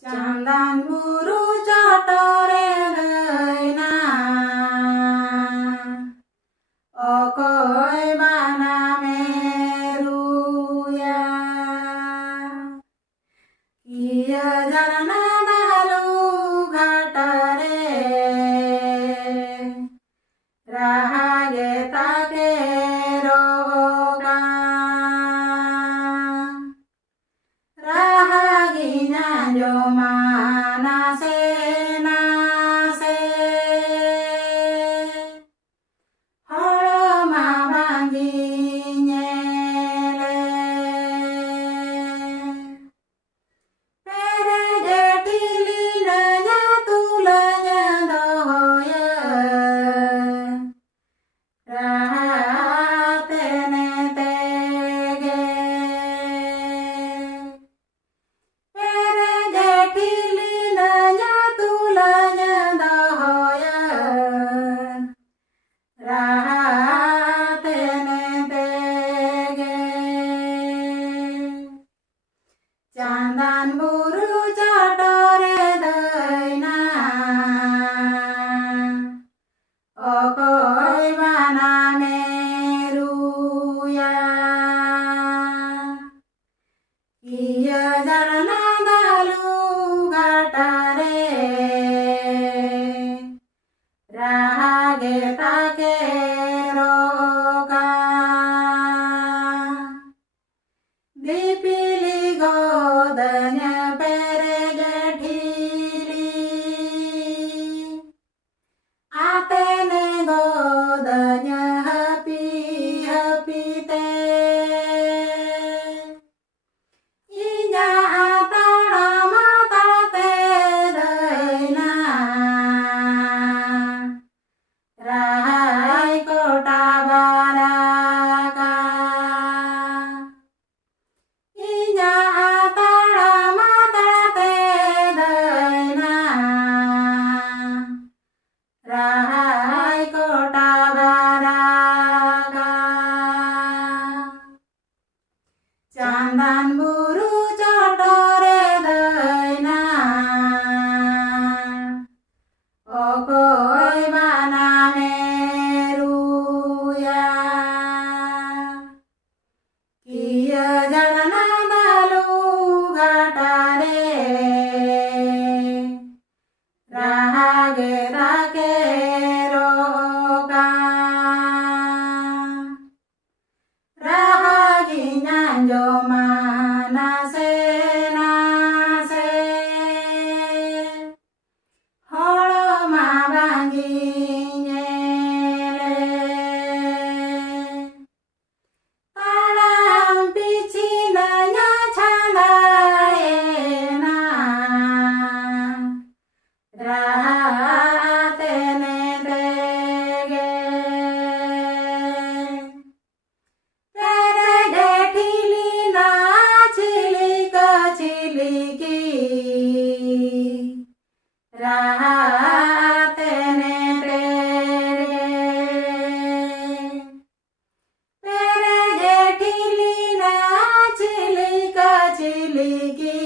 Chandan buru cotore gaina okoi bana meruya kiya jarana dalu ghatare rahage take roga rahaginya jomana senase holoma banginyele pere jetilina tulanya doya rahatene tege pere jetilina tulanya doya rahatene tege Chandan buru cotore daina okoi bana meruya kiya jarana dalu ghatare rahage take roga dipili godanya pere jethili atene godanya happy happy te inya atara mata te daina rahai kota baraka inya atara mata te daina rahai kota baraka Chandan buru cotore daina okoi bana meruya kiya jarana dalu ghatare rahage take roga rahaginya jomana senase holoma banginyele talam picinanya chandaena rahatene tege pere jetilina chilika chiliki rahatene tege pere jetilina chilika chiliki